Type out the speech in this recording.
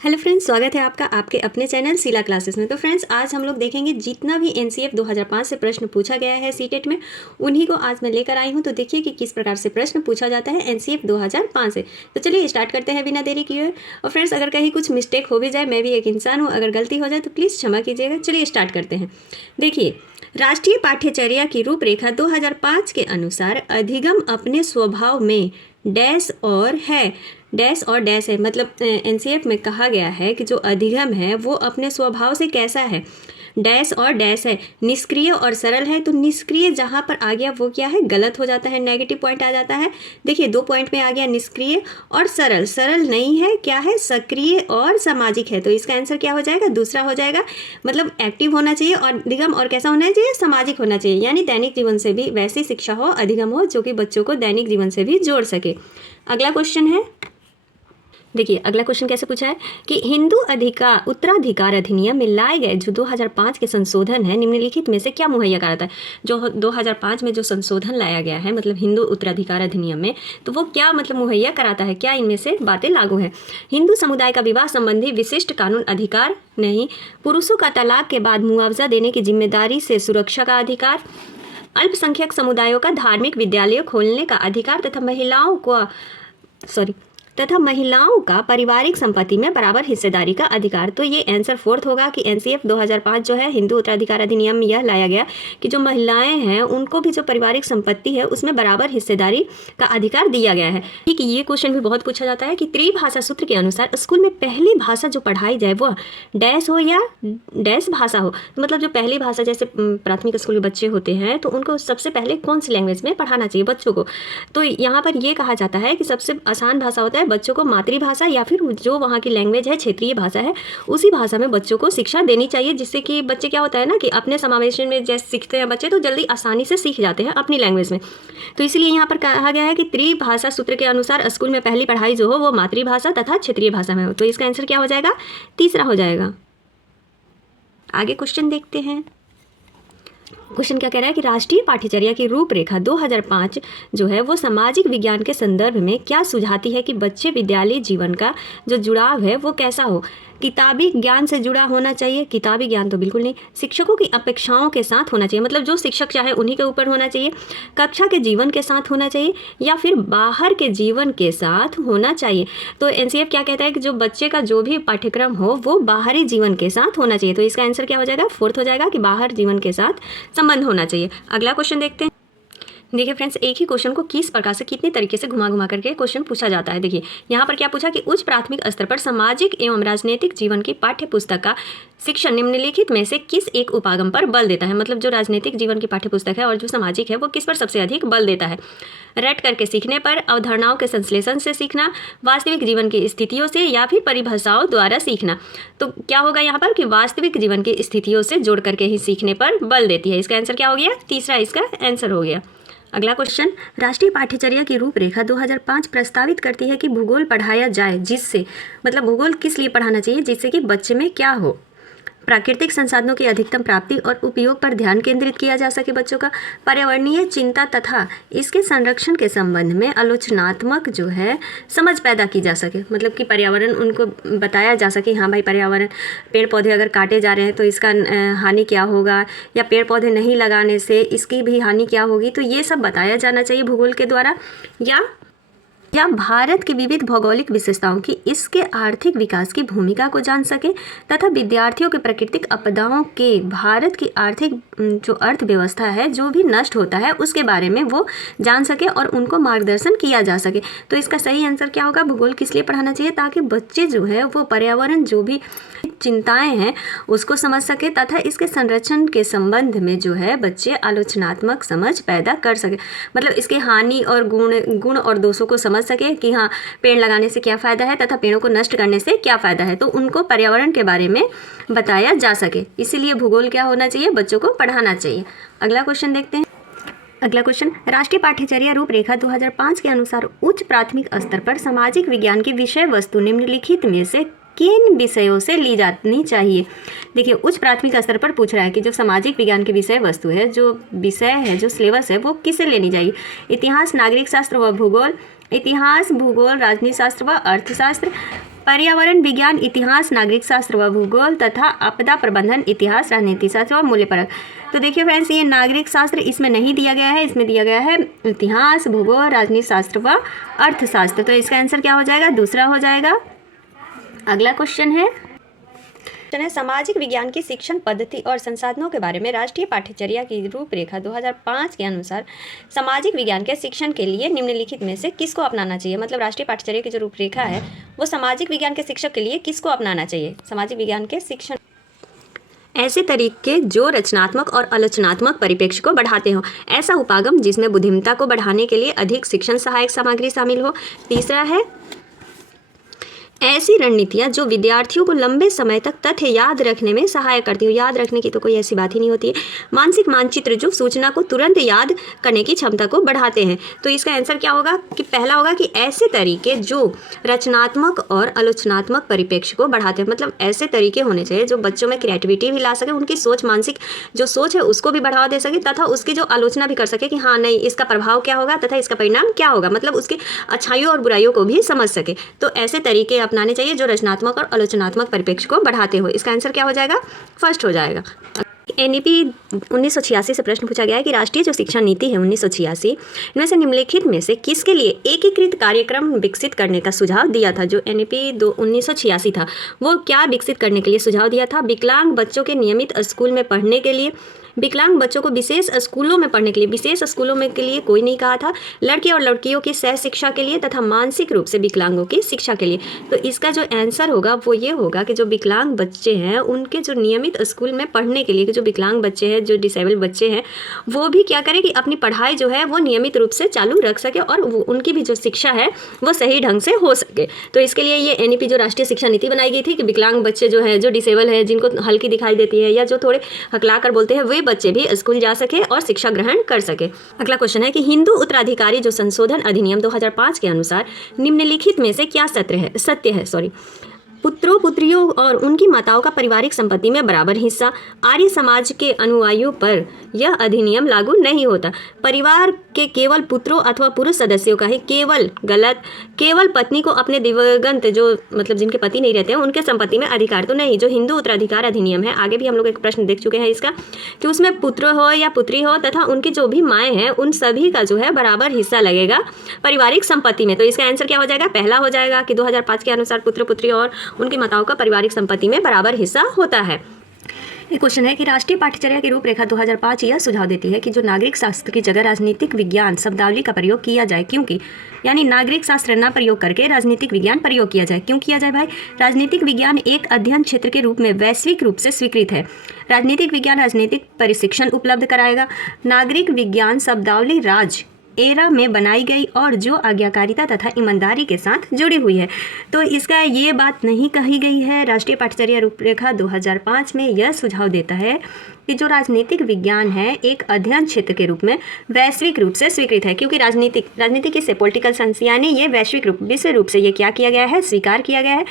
Hello friends, स्वागत है आपका आपके अपने चैनल शीला क्लासेस में। तो फ्रेंड्स, आज हम लोग देखेंगे जितना भी एनसीएफ 2005 से प्रश्न पूछा गया है सीटेट में, उन्हीं को आज मैं लेकर आई हूं। तो देखिए कि किस प्रकार से प्रश्न पूछा जाता है एनसीएफ 2005 से। तो चलिए स्टार्ट करते हैं बिना देरी किए। और फ्रेंड्स, अगर कहीं कुछ मिस्टेक हो भी जाए, मैं भी एक इंसान हूँ, अगर गलती हो जाए तो प्लीज़ क्षमा कीजिएगा। चलिए स्टार्ट करते हैं। देखिए, राष्ट्रीय पाठ्यचर्या की रूपरेखा 2005 के अनुसार अधिगम अपने स्वभाव में डैश और है, डैश और डैश है। मतलब एनसीएफ में कहा गया है कि जो अधिगम है वो अपने स्वभाव से कैसा है, डैश और डैश है, निष्क्रिय और सरल है। तो निष्क्रिय जहाँ पर आ गया वो क्या है, गलत हो जाता है, नेगेटिव पॉइंट आ जाता है। देखिए 2 पॉइंट में आ गया निष्क्रिय और सरल। सरल नहीं है, क्या है, सक्रिय और सामाजिक है। तो इसका आंसर क्या हो जाएगा, दूसरा हो जाएगा। मतलब एक्टिव होना चाहिए और अधिगम और कैसा होना चाहिए, सामाजिक होना चाहिए। यानी दैनिक जीवन से भी वैसी शिक्षा हो, अधिगम हो जो कि बच्चों को दैनिक जीवन से भी जोड़ सके। अगला क्वेश्चन है, देखिए अगला क्वेश्चन कैसे पूछा है कि हिंदू उत्तराधिकार अधिनियम में लाए गए जो 2005 के संशोधन है निम्नलिखित में से क्या मुहैया कराता है। जो 2005 में जो संशोधन लाया गया है मतलब हिंदू उत्तराधिकार अधिनियम में, तो वो क्या मतलब मुहैया कराता है, क्या इनमें से बातें लागू हैं। हिंदू समुदाय का विवाह संबंधी विशिष्ट कानून अधिकार नहीं, पुरुषों का तलाक के बाद मुआवजा देने की जिम्मेदारी से सुरक्षा का अधिकार, अल्पसंख्यक समुदायों का धार्मिक विद्यालय खोलने का अधिकार तथा महिलाओं का पारिवारिक संपत्ति में बराबर हिस्सेदारी का अधिकार। तो ये आंसर फोर्थ होगा कि एनसीएफ 2005 जो है हिंदू उत्तराधिकार अधिनियम में यह लाया गया कि जो महिलाएं हैं उनको भी जो पारिवारिक संपत्ति है उसमें बराबर हिस्सेदारी का अधिकार दिया गया है। ठीक, ये क्वेश्चन भी बहुत पूछा जाता है कि त्रिभाषा सूत्र के अनुसार स्कूल में पहली भाषा जो पढ़ाई जाए वह डैश हो या डैश भाषा हो। तो मतलब जो पहली भाषा, जैसे प्राथमिक स्कूल के बच्चे होते हैं तो उनको सबसे पहले कौन सी लैंग्वेज में पढ़ाना चाहिए बच्चों को। तो यहाँ पर ये कहा जाता है कि सबसे आसान भाषा होता है बच्चों को मातृभाषा या फिर जो वहाँ की लैंग्वेज है, क्षेत्रीय भाषा है, उसी भाषा में बच्चों को शिक्षा देनी चाहिए। जिससे कि बच्चे क्या होता है ना कि अपने समावेशन में जैसे सीखते हैं बच्चे तो जल्दी आसानी से सीख जाते हैं अपनी लैंग्वेज में। तो इसलिए यहाँ पर कहा गया है कि त्रिभाषा सूत्र के अनुसार स्कूल में पहली पढ़ाई जो हो वो मातृभाषा तथा क्षेत्रीय भाषा में हो। तो इसका आंसर क्या हो जाएगा, तीसरा हो जाएगा। आगे क्वेश्चन देखते हैं। क्वेश्चन क्या कह रहा है कि राष्ट्रीय पाठ्यचर्या की रूपरेखा 2005 जो है वो सामाजिक विज्ञान के संदर्भ में क्या सुझाती है कि बच्चे विद्यालय जीवन का जो जुड़ाव है वो कैसा हो। किताबी ज्ञान से जुड़ा होना चाहिए, किताबी ज्ञान तो बिल्कुल नहीं, शिक्षकों की अपेक्षाओं के साथ होना चाहिए, मतलब जो शिक्षक चाहे उन्हीं के ऊपर होना चाहिए, कक्षा के जीवन के साथ होना चाहिए या फिर बाहर के जीवन के साथ होना चाहिए। तो एनसीएफ क्या कहता है कि जो बच्चे का जो भी पाठ्यक्रम हो वो बाहरी जीवन के साथ होना चाहिए। तो इसका आंसर क्या हो जाएगा, फोर्थ हो जाएगा कि बाहर जीवन के साथ संबंध होना चाहिए। अगला क्वेश्चन देखते हैं। देखिए फ्रेंड्स, एक ही क्वेश्चन को किस प्रकार से कितने तरीके से घुमा घुमा करके क्वेश्चन पूछा जाता है। देखिए यहाँ पर क्या पूछा कि उच्च प्राथमिक स्तर पर सामाजिक एवं राजनीतिक जीवन की पाठ्य पुस्तक का शिक्षण निम्नलिखित में से किस एक उपागम पर बल देता है। मतलब जो राजनीतिक जीवन की पाठ्य पुस्तक है और जो सामाजिक है वो किस पर सबसे अधिक बल देता है। रट करके सीखने पर, अवधारणाओं के संश्लेषण से सीखना, वास्तविक जीवन की स्थितियों से या फिर परिभाषाओं द्वारा सीखना। तो क्या होगा यहाँ पर कि वास्तविक जीवन की स्थितियों से जोड़ करके ही सीखने पर बल देती है। इसका आंसर क्या हो गया, तीसरा इसका आंसर हो गया। अगला क्वेश्चन, राष्ट्रीय पाठ्यचर्या की रूपरेखा 2005 प्रस्तावित करती है कि भूगोल पढ़ाया जाए जिससे, मतलब भूगोल किस लिए पढ़ाना चाहिए, जिससे कि बच्चे में क्या हो, प्राकृतिक संसाधनों की अधिकतम प्राप्ति और उपयोग पर ध्यान केंद्रित किया जा सके बच्चों का, पर्यावरणीय चिंता तथा इसके संरक्षण के संबंध में आलोचनात्मक जो है समझ पैदा की जा सके। मतलब कि पर्यावरण उनको बताया जा सके, हाँ भाई पर्यावरण, पेड़ पौधे अगर काटे जा रहे हैं तो इसका हानि क्या होगा, या पेड़ पौधे नहीं लगाने से इसकी भी हानि क्या होगी। तो ये सब बताया जाना चाहिए भूगोल के द्वारा। या भारत की विविध भौगोलिक विशेषताओं की इसके आर्थिक विकास की भूमिका को जान सके तथा विद्यार्थियों के प्राकृतिक आपदाओं के भारत की आर्थिक जो अर्थव्यवस्था है जो भी नष्ट होता है उसके बारे में वो जान सके और उनको मार्गदर्शन किया जा सके। तो इसका सही आंसर क्या होगा, भूगोल किस लिए पढ़ाना चाहिए, ताकि बच्चे जो है वो पर्यावरण जो भी चिंताएं हैं उसको समझ सके तथा इसके संरक्षण के संबंध में जो है बच्चे आलोचनात्मक समझ पैदा कर सके। मतलब इसके हानि और गुण और दोषों को समझ सके कि हाँ पेड़ लगाने से क्या फ़ायदा है तथा पेड़ों को नष्ट करने से क्या फ़ायदा है। तो उनको पर्यावरण के बारे में बताया जा सके, इसीलिए भूगोल क्या होना चाहिए, बच्चों को पढ़ाना चाहिए। अगला क्वेश्चन देखते हैं। अगला क्वेश्चन, राष्ट्रीय पाठ्यचर्या रूपरेखा 2005 के अनुसार उच्च प्राथमिक स्तर पर सामाजिक विज्ञान की विषय वस्तु निम्नलिखित में से किन विषयों से ली जानी चाहिए। देखिए उच्च प्राथमिक स्तर पर पूछ रहा है कि जो सामाजिक विज्ञान की विषय वस्तु है, जो विषय है, जो सिलेबस है वो किससे लेनी चाहिए। इतिहास, नागरिक शास्त्र व भूगोल, इतिहास, भूगोल, राजनीति शास्त्र व अर्थशास्त्र, पर्यावरण विज्ञान, इतिहास, नागरिक शास्त्र व भूगोल तथा आपदा प्रबंधन, इतिहास, राजनीति शास्त्र व मूल्यपरक। तो देखिए फ्रेंड्स, ये नागरिक शास्त्र इसमें नहीं दिया गया है, इसमें दिया गया है इतिहास, भूगोल, राजनीति शास्त्र व अर्थशास्त्र। तो इसका आंसर क्या हो जाएगा? दूसरा हो जाएगा। अगला क्वेश्चन है सामाजिक विज्ञान की शिक्षण पद्धति और संसाधनों के बारे में राष्ट्रीय पाठ्यचर्या की रूपरेखा 2005 के अनुसार सामाजिक विज्ञान के शिक्षण के लिए निम्नलिखित में से किसको अपनाना चाहिए। मतलब राष्ट्रीय पाठ्यचर्या की जो रूपरेखा है वो सामाजिक विज्ञान के शिक्षक के लिए किसको अपनाना चाहिए? सामाजिक विज्ञान के शिक्षण ऐसे तरीके जो रचनात्मक और आलोचनात्मक परिप्रेक्ष्य को बढ़ाते हो, ऐसा उपागम जिसमें बुद्धिमत्ता को बढ़ाने के लिए अधिक शिक्षण सहायक सामग्री शामिल हो। तीसरा है ऐसी रणनीतियाँ जो विद्यार्थियों को लंबे समय तक तथ्य याद रखने में सहायक करती हो। याद रखने की तो कोई ऐसी बात ही नहीं होती है। मानसिक मानचित्र जो सूचना को तुरंत याद करने की क्षमता को बढ़ाते हैं। तो इसका आंसर क्या होगा कि पहला होगा कि ऐसे तरीके जो रचनात्मक और आलोचनात्मक परिप्रेक्ष्य को बढ़ाते हैं। मतलब ऐसे तरीके होने चाहिए जो बच्चों में क्रिएटिविटी भी ला सके, उनकी सोच, मानसिक जो सोच है उसको भी बढ़ावा दे सके तथा उसकी जो आलोचना भी कर सके कि हाँ नहीं, इसका प्रभाव क्या होगा तथा इसका परिणाम क्या होगा। मतलब उसकी अच्छाइयों और बुराइयों को भी समझ सके। तो ऐसे तरीके अपनाने चाहिए जो रचनात्मक और आलोचनात्मक परिप्रेक्ष्य को बढ़ाते हो। इसका आंसर क्या हो जाएगा? फर्स्ट हो जाएगा। एनईपी 1986 से प्रश्न पूछा गया है कि राष्ट्रीय जो शिक्षा नीति है 1986 इनमें से निम्नलिखित में से किसके लिए एकीकृत कार्यक्रम विकसित करने का सुझाव दिया था। जो एनईपी 1986 था वो क्या विकसित करने के लिए सुझाव दिया था? विकलांग बच्चों के नियमित स्कूल में पढ़ने के लिए, विकलांग बच्चों को विशेष स्कूलों में पढ़ने के लिए, विशेष स्कूलों में के लिए कोई नहीं कहा था, लड़के और लड़कियों की सह शिक्षा के लिए तथा मानसिक रूप से विकलांगों की शिक्षा के लिए। तो इसका जो आंसर होगा वो ये होगा कि जो विकलांग बच्चे हैं उनके जो नियमित स्कूल में पढ़ने के लिए, जो विकलांग बच्चे हैं, जो डिसेबल बच्चे हैं, वो भी क्या करें कि अपनी पढ़ाई जो है वो नियमित रूप से चालू रख सके और उनकी भी जो शिक्षा है वो सही ढंग से हो सके। तो इसके लिए ये एनईपी जो राष्ट्रीय शिक्षा नीति बनाई गई थी कि विकलांग बच्चे जो है, जो डिसेबल है, जिनको हल्की दिखाई देती है या जो थोड़े हकला कर बोलते हैं, वे बच्चे भी स्कूल जा सके और शिक्षा ग्रहण कर सके। अगला क्वेश्चन है कि हिंदू उत्तराधिकारी जो संशोधन अधिनियम 2005 के अनुसार निम्नलिखित में से क्या सत्य है पुत्रों, पुत्रियों और उनकी माताओं का पारिवारिक संपत्ति में बराबर हिस्सा। आर्य समाज के अनुयायियों पर यह अधिनियम लागू नहीं होता। परिवार के केवल पुत्रों अथवा पुरुष सदस्यों का ही केवल गलत, केवल पत्नी को अपने दिवंगत जो मतलब जिनके पति नहीं रहते हैं उनके संपत्ति में अधिकार तो नहीं। जो हिंदू उत्तराधिकार अधिनियम है, आगे भी हम लोग एक प्रश्न देख चुके हैं इसका, कि उसमें पुत्र हो या पुत्री हो तथा उनकी जो भी माएँ हैं उन सभी का जो है बराबर हिस्सा लगेगा पारिवारिक संपत्ति में। तो इसका आंसर क्या हो जाएगा? पहला हो जाएगा कि 2005 के अनुसार पुत्र, पुत्री और उनकी माताओं का पारिवारिक संपत्ति में बराबर हिस्सा होता है। एक क्वेश्चन है कि राष्ट्रीय पाठ्यचर्या की रूपरेखा 2005 यह सुझाव देती है कि जो नागरिक शास्त्र की जगह राजनीतिक विज्ञान शब्दावली का प्रयोग किया जाए। क्योंकि यानी नागरिक शास्त्र न प्रयोग करके राजनीतिक विज्ञान प्रयोग किया जाए। क्यों किया जाए भाई? राजनीतिक विज्ञान एक अध्ययन क्षेत्र के रूप में वैश्विक रूप से स्वीकृत है। राजनीतिक विज्ञान राजनीतिक प्रशिक्षण उपलब्ध कराएगा। नागरिक विज्ञान शब्दावली राज एरा में बनाई गई और जो आज्ञाकारिता तथा ईमानदारी के साथ जुड़ी हुई है। तो इसका ये बात नहीं कही गई है। राष्ट्रीय पाठ्यचर्या रूपरेखा 2005 में यह सुझाव देता है कि जो राजनीतिक विज्ञान है एक अध्ययन क्षेत्र के रूप में वैश्विक रूप से स्वीकृत है। क्योंकि राजनीतिक इससे पॉलिटिकल साइंस यानी ये वैश्विक रूप, विश्व रूप से ये क्या किया गया है? स्वीकार किया गया है।